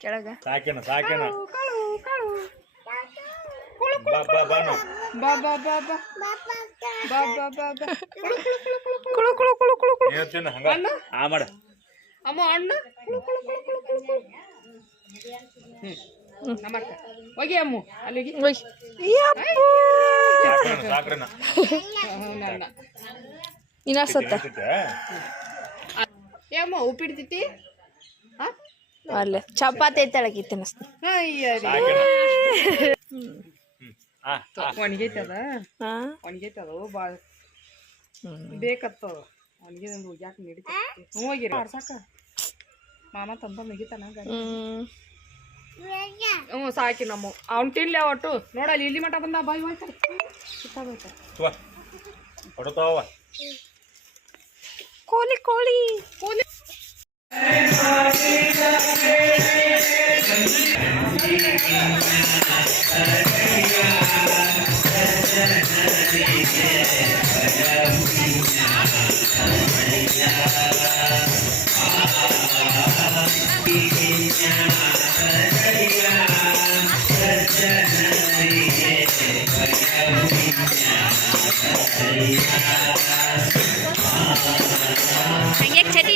ಕೆಳಗ ಸಾಕೇನ ಸಾಕೇನ ಅಮ್ಮ ಅಣ್ಣ ಹೋಗಿ ಅಮ್ಮ ಅಲ್ಲಿಗೆ ಇನ್ನೊಂದ್ಸತ್ತ ಏಮ್ಮ ಉಪ್ಪಿಡ್ತೈತಿ ಅಲ್ಲೇ ಚಪಾತಿ ಐತಳಗಿ ತಿನ್ನಿಸ್ತು ಒಣಗೈತದ ಒಣಗೈತದ ಭಾಳ ಬೇಕತ್ತದ ಒಣಗಿದಂದು ಯಾಕೆ ನಡೀತೈತಿ ಹೋಗಿರಿ ಆಡ್ಸಾಕ ಮಾಮ ತಂದ ಮುಗಿತಾನ ಹ್ಞೂ ಸಾಕಿ ನಮ್ಮ ಅವ್ನು ತಿನ್ಲಿ ಒಟ್ಟು ನೋಡಲ್ಲಿ ಇಲ್ಲಿ ಮಟ ಬಂದ ಬಾಯಿ ಹೋಯ್ತಾರೆ ಕೋಳಿ ಕೋಳಿ ಕೋಲಿ ಹಂಗೆ ಚಟಿ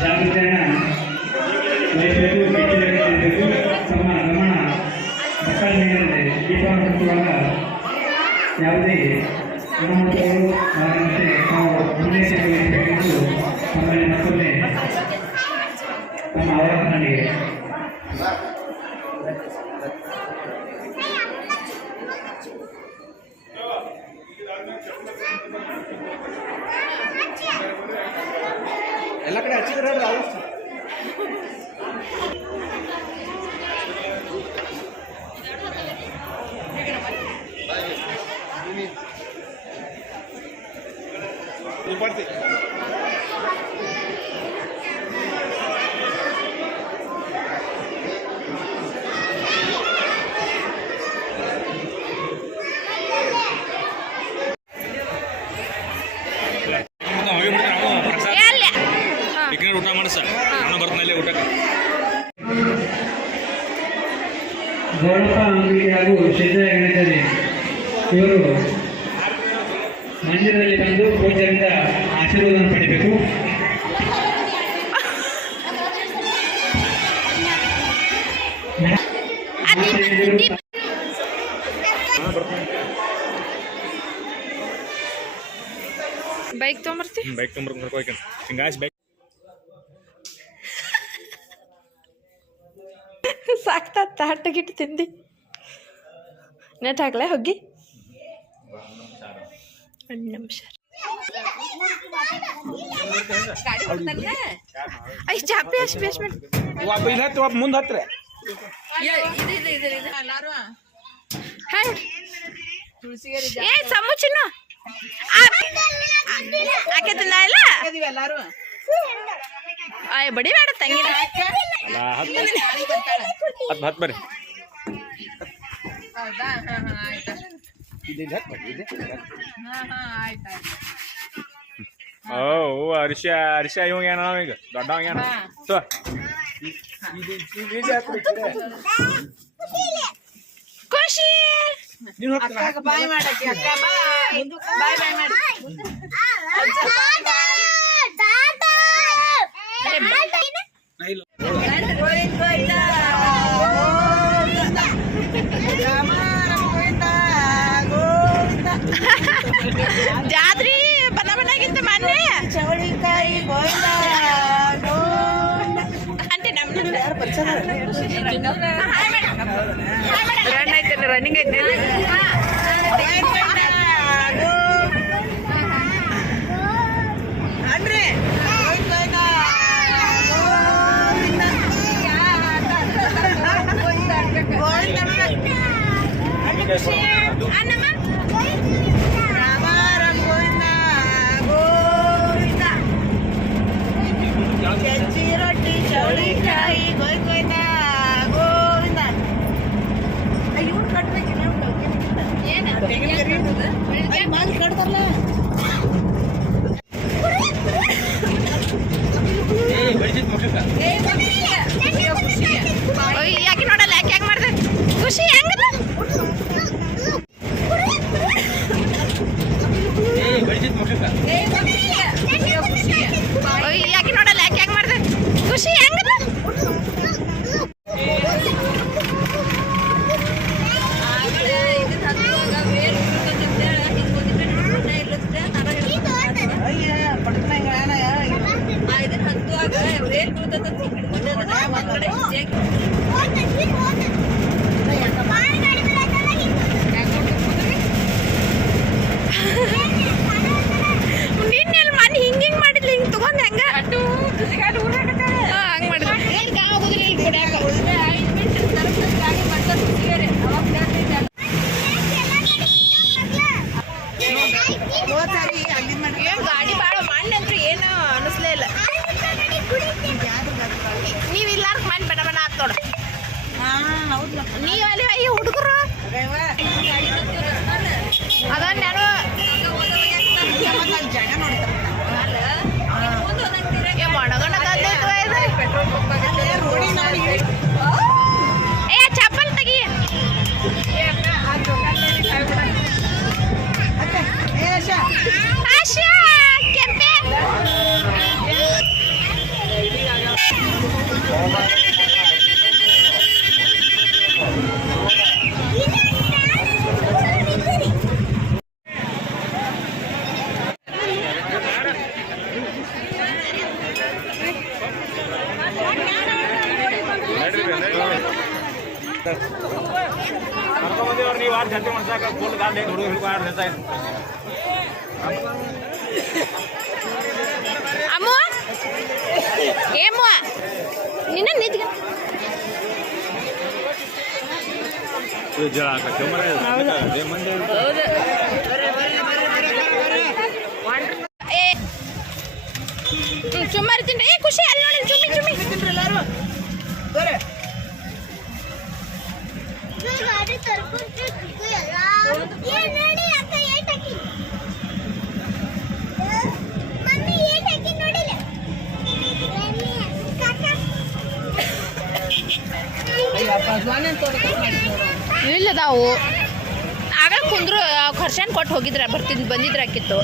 ಜಾಗೃತಿಯನ್ನು ವಹಿಸಬೇಕು, ಹೆಚ್ಚಿರಬೇಕು. ತಮ್ಮ ಗಮನ ಮಕ್ಕಳ ಮೇಲಿದೆ. ದೀಪವನ್ನು ಹಚ್ಚುವಾಗ ಯಾವುದೇ ಗುಣಮಟ್ಟಗಳು ಆಗದಂತೆ ನಾವು ಮುನ್ನೆಚ್ಚರಿಕೆವಹಿಸಬೇಕೆಂದು ತಮ್ಮಲ್ಲಿ ಮತ್ತೊಮ್ಮೆ ನಮ್ಮ ಆಹ್ವಾನ ನನಗೆ. ಎಲ್ಲ ಕಡೆ ಹಚ್ಚಿದ್ರೆ ಊಟ ಮಾಡಿಸ ನಾನು ಬರ್ತಾನೆ ಊಟಕ್ಕೆ. ಗೌಡಪ್ಪ ಅಂಗಡಿ ಹಾಗೂ ಸಿದ್ದಯ್ಯ ಗಣಿತದೆ ಇವರು ಮಂದಿರದಲ್ಲಿ ಬಂದು ಪೂಜೆಯಿಂದ ಆಶೀರ್ವಾದ ಪಡಿಬೇಕು. ಬೈಕ್ ತೊಗೊಂಬರ್ತಿ ಹಿಂಗಾಸ್ ಬೈಕ್ ಸಾಕ್ತಾ ತಾಟ ಗಿಟ್ಟು ತಿಂದು ನೆಟ್ ಹಾಕ್ಲೆ ಹೋಗಿ ಒಂದು ನಿಮಿಷ ಅಷ್ಟು ಚಾಪಿ ಅಷ್ಟು ಬೇಸ್ ಮಾಡಿ ಮುಂದೆ ಹತ್ರ ಏ ಸಮುಚಿನ ಆಕೆ ತಿನ್ನ ಇಲ್ಲ ಆಯ್ ಬಡಿ ಬೇಡ ತಂಗಿನ ಹತ್ತು ಬರ್ರಿ. ಓ ಅರಿಶ ಇವ ಏನ ಈಗ ದೊಡ್ಡವ ಏನ ಖುಷಿ ಬಾಯ್ ಮಾಡಕ್ಕೆ ಅಕ್ಕ ಬಾಯ್ ಬಾಯ್ ಮಾಡಿ ಜಾತ್ರಿ ಬನ್ನ ಬನ್ನಾಗಿತ್ತು ಮೊನ್ನೆ ಚವಳಿಕಾಯಿ ಗೋವಿಂದ ಅಂತೆ ನಮ್ಮ ರನ್ ಐತೆ ರನ್ನಿಂಗ್ ಐತೆ ರೊಟ್ಟಿ ಚವಳಿಕಾಯಿ ಗೋವಿಂದ ಗೋವಿಂದ ಇವ್ನು ಕಟ್ಬೇಕು ಮಾಲಿ ಕಟ್ತಾರಲ್ಲ ಯಾಕೆ ನೋಡಲ್ಲ ಯಾಕೆ ಹೆಂಗ್ ಮಾಡ್ದೆ ಖುಷಿ ಹೆಂಗದ ಯಾಕೆ ನೋಡಲ್ಲ ಯಾಕೆ ಹೆಂಗ್ ಮಾಡ್ದೆ ಖುಷಿ ಹೆಂಗದ ಇದನ್ನ ಹತ್ತುವಾಗ ರೇಟ್ ಬೀಳ್ತೈತೆ ಹಿಡ್ಕೊಂಡಂದ್ರೆ ಒಂದ್ ಕಡೆ ನಿನ್ನೆಲ್ಲಿ ಮನೆ ಹಿಂಗೆ ಮಾಡಿದ್ಲಿ ಹಿಂಗೆ ತಗೊಂಡ್ ಹೆಂಗ ಹಂಗೆ ಮಾಡಿದ್ವಿ ಏನ್ ಗಾಡಿ ಭಾಳ ಮಣ್ಣಂತ್ರು ಏನು ಅನಿಸ್ಲೇ ಇಲ್ಲ ನೀವು ಇಲ್ಲಾರ ಮಣ್ಣು ಬಡ ಬಡ ಆತ್ ನೋಡ ನೀವು ಅಲ್ಲಿ ಈ ಹುಡುಗರು ಅದ ನಾನು ಏ ಚಪ್ಪಲ್ ತೆಗಿ ಆಶಾ ಕೆಂಪೆ ಕರ್ಕೊಂಬಂದಿವ್ರು ನೀವು ಆರು ಜಲ್ದಿ ಮಾಡ್ಸಾಕ ಫುಲ್ ಗಾಡಿ ಹುಡುಗ ಹಿಡ್ಕೊಂಡು ಆರು ದಿವಸ ಆಯ್ತು ಅಮ್ಮ ಏಮ್ಮ ನಿನ್ನ ನಿಂತ್ಕ ಜಳ ಮಂದಿ ಏ ಸುಮಾರು ತಿಂಡ್ರಿ ಏ ಖುಷಿ ಅಲ್ಲಿ ನೋಡಿ ಚುಮ್ಮಿ ಚುಮ್ಮಿ ಎಲ್ಲಾರು ಬರ್ರಿ ಇಲ್ಲದಾವು ಆಗ ಕುಂದ್ರು ಖರ್ಚನ್ ಕೊಟ್ಟು ಹೋಗಿದ್ರ ಬಂದಿದ್ರ ಆಕಿತ್ತು